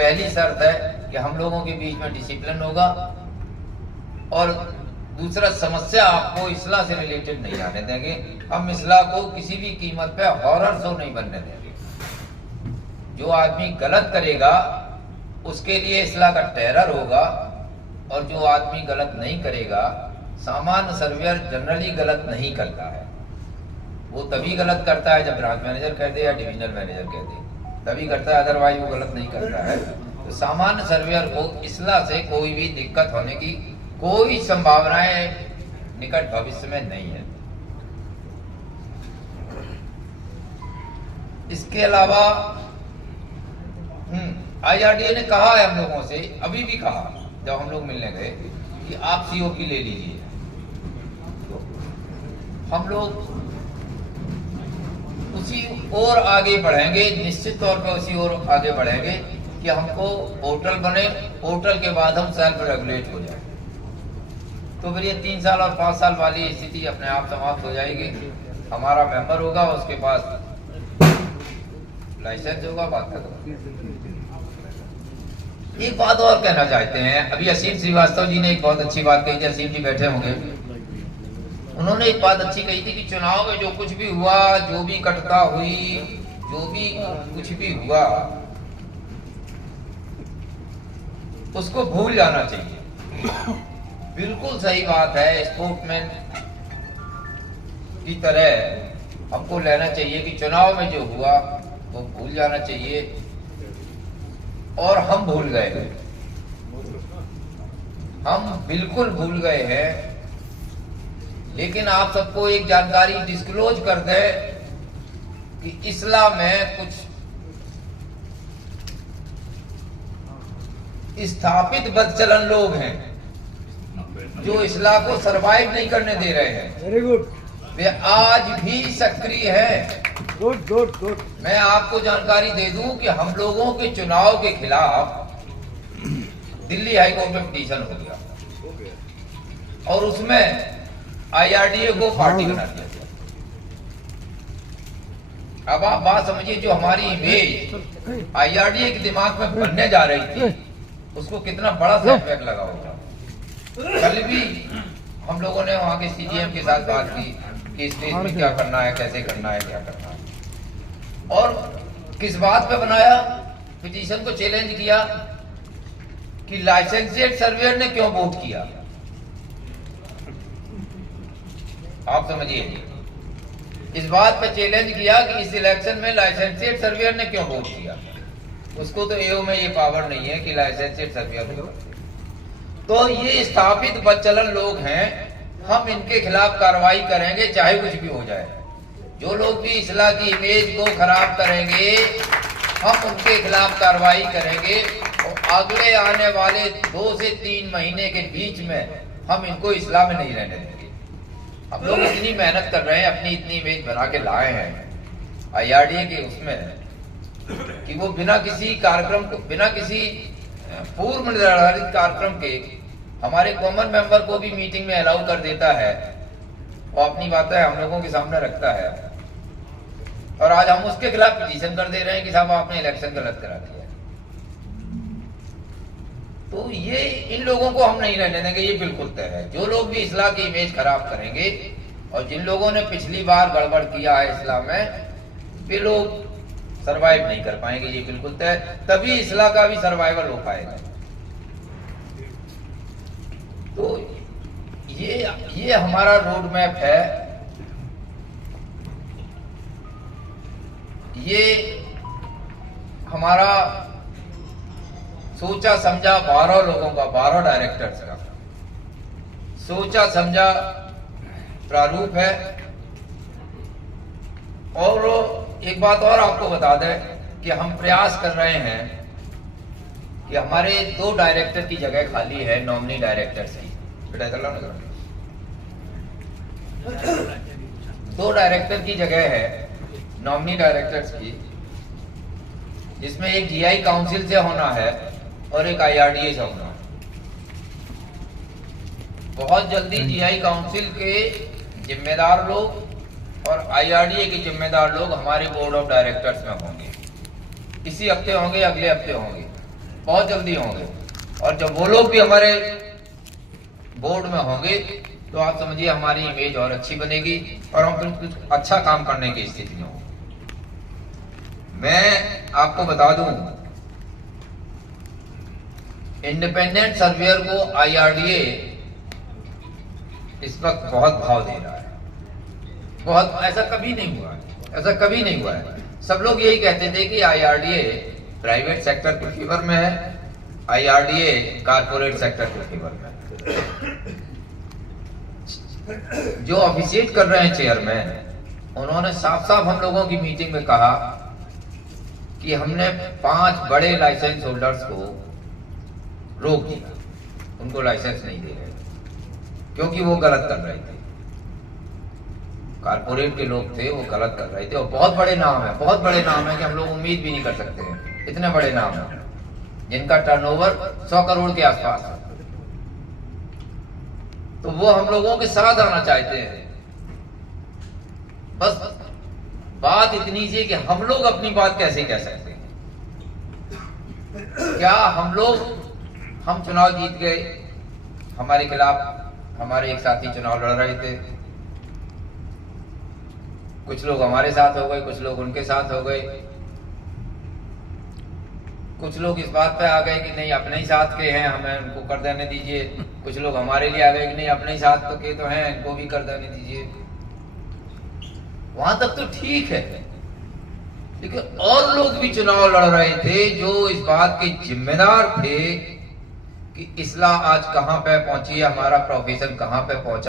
पहली शर्त है कि हम लोगों के बीच में डिसिप्लिन होगा, और दूसरा समस्या आपको इस्लाह से रिलेटेड नहीं आने देंगे। हम इस्लाह को किसी भी कीमत पे हॉरर शो नहीं बनने देंगे। जो आदमी गलत करेगा उसके लिए इस्लाह का टेरर होगा, और जो आदमी गलत नहीं करेगा, सामान्य सर्वेयर जनरली गलत नहीं करता है। वो तभी गलत करता है जब ब्रांच मैनेजर कह दे या डिविजनल मैनेजर कह दे, तभी करता है, अदरवाइज वो गलत नहीं करता है। तो सामान्य सर्वेयर को इस्लाह से कोई भी दिक्कत होने की कोई संभावनाएं निकट भविष्य में नहीं है। इसके अलावा IRDA ने कहा है हम लोगों से, अभी भी कहा जब हम लोग मिलने गए, कि आप COP ले लीजिए। हम लोग उसी ओर आगे बढ़ेंगे, निश्चित तौर पर उसी ओर आगे बढ़ेंगे कि हमको पोर्टल बने, पोर्टल के बाद हम सेल्फ रेगुलेट हो जाए। तो फिर ये 3 साल और 5 साल वाली स्थिति अपने आप समाप्त हो जाएगी। हमारा मेंबर होगा, उसके पास लाइसेंस होगा, बात खत्म। एक बात और कहना चाहते हैं, अभी असीम श्रीवास्तव जी ने एक बहुत अच्छी बात कही थी, असीम जी बैठे होंगे, उन्होंने एक बात अच्छी कही थी कि चुनाव में जो कुछ भी हुआ, जो भी कटता हुई, जो भी कुछ भी हुआ, उसको भूल जाना चाहिए। बिल्कुल सही बात है। स्पोर्ट्समैन की तरह हमको लेना चाहिए कि चुनाव में जो हुआ वो भूल जाना चाहिए, और हम भूल गए हैं, हम बिल्कुल भूल गए हैं। लेकिन आप सबको एक जानकारी डिस्क्लोज कर दे कि इस्लाम में कुछ स्थापित बदचलन लोग हैं जो इस्लाम को सरवाइव नहीं करने दे रहे हैं। Very good. वे आज भी सक्रिय है। Good good good. मैं आपको जानकारी दे दूं कि हम लोगों के चुनाव के खिलाफ दिल्ली हाई कोर्ट में पिटीशन हो गया, और उसमें IRDA को पार्टी बना दिया गया। अब आप बात समझिए, जो हमारी इमेज IRDA के दिमाग में बनने जा रही थी, उसको कितना बड़ा सेटबैक लगा होगा। कल भी हम लोगों ने वहां के CGM के साथ बात की कि स्टेज में क्या करना है, कैसे करना है, क्या करना है, और किस बात पे बनाया, पिटीशन को चैलेंज किया कि लाइसेंसिएट सर्वेयर ने क्यों वोट किया। आप समझिए, इस बात पे चैलेंज किया कि इस इलेक्शन में लाइसेंसिएट सर्वेयर ने क्यों वोट किया। उसको तो AO में ये पावर नहीं है कि लाइसेंसिएट सर्वेयर हो। तो ये स्थापित बदचलन लोग हैं, हम इनके खिलाफ कार्रवाई करेंगे चाहे कुछ भी हो जाए। जो लोग भी इस्लाह की इमेज को खराब करेंगे, हम उनके खिलाफ कार्रवाई करेंगे, और अगले आने वाले 2 से 3 महीने के बीच में हम इनको इस्लाह में नहीं रहने देंगे। हम लोग इतनी मेहनत कर रहे हैं, अपनी इतनी इमेज बना के लाए हैं IRDA के उसमें, कि वो बिना किसी कार्यक्रम को, बिना किसी पूर्व निर्धारित कार्यक्रम के हमारे कॉमन मेंबर को भी मीटिंग में अलाउ कर देता है, और अपनी बातें हम लोगों के सामने रखता है। और आज हम उसके खिलाफ पिटीशन कर दे रहे हैं कि साहब आपने इलेक्शन गलत करा दिया। तो ये इन लोगों को हम नहीं रहने देंगे, ये बिल्कुल तय है। जो लोग भी इस्लाम की इमेज खराब करेंगे, और जिन लोगों ने पिछली बार गड़बड़ किया है इस्लाम में, वे लोग सरवाइव नहीं कर पाएंगे, ये बिल्कुल तय। तभी इस्लाम का भी सर्वाइवल हो पाएगा। तो ये हमारा रोड मैप है। ये हमारा सोचा समझा 12 लोगों का, 12 डायरेक्टर्स का सोचा समझा प्रारूप है। और एक बात और आपको बता दें कि हम प्रयास कर रहे हैं कि हमारे 2 डायरेक्टर की जगह खाली है, नॉमिनी डायरेक्टर्स की। बेटा इधर लाओ ना, 2 डायरेक्टर की जगह है नॉमिनी डायरेक्टर्स की, जिसमें एक GI काउंसिल से होना है और एक IRDA से होना है। बहुत जल्दी GI काउंसिल के जिम्मेदार लोग और IRDA के जिम्मेदार लोग हमारे बोर्ड ऑफ डायरेक्टर्स में होंगे। इसी हफ्ते होंगे, अगले हफ्ते होंगे। बहुत जल्दी होंगे। और जब वो लोग भी हमारे बोर्ड में होंगे तो आप समझिए हमारी इमेज और अच्छी बनेगी और हम फिर कुछ अच्छा काम करने की स्थिति में होंगे। मैं आपको बता दूं, इंडिपेंडेंट सर्वेयर को IRDA इस वक्त बहुत भाव दे रहा है। बहुत, ऐसा कभी नहीं हुआ है, ऐसा कभी नहीं हुआ है। सब लोग यही कहते थे कि IRDA प्राइवेट सेक्टर के फेवर में है, IRDA कारपोरेट सेक्टर के फेवर में है। जो ऑफिशिएट कर रहे हैं चेयरमैन, उन्होंने साफ साफ हम लोगों की मीटिंग में कहा कि हमने 5 बड़े लाइसेंस होल्डर्स को रोक दिया, उनको लाइसेंस नहीं दे रहे क्योंकि वो गलत कर रहे थे। कारपोरेट के लोग थे, वो गलत कर रहे थे और बहुत बड़े नाम है, बहुत बड़े नाम है कि हम लोग उम्मीद भी नहीं कर सकते हैं। इतने बड़े नाम है जिनका टर्नओवर 100 करोड़ के आसपास है। तो वो हम लोगों के साथ आना चाहते हैं। बस बात इतनी सी कि हम लोग अपनी बात कैसे कह सकते हैं। क्या हम चुनाव जीत गए, हमारे खिलाफ हमारे एक साथी चुनाव लड़ रहे थे, कुछ लोग हमारे साथ हो गए, कुछ लोग उनके साथ हो गए, कुछ लोग इस बात पे आ गए कि नहीं अपने ही साथ के हैं, हमें उनको कर देने दीजिए। कुछ लोग हमारे लिए आ गए कि नहीं अपने ही साथ तो के तो हैं, इनको भी कर देने दीजिए। वहां तक तो ठीक है, लेकिन और लोग भी चुनाव लड़ रहे थे जो इस बात के जिम्मेदार थे कि इस्लाह आज कहां पे पहुंची है, हमारा प्रोफेशन कहां पे पहुंचा।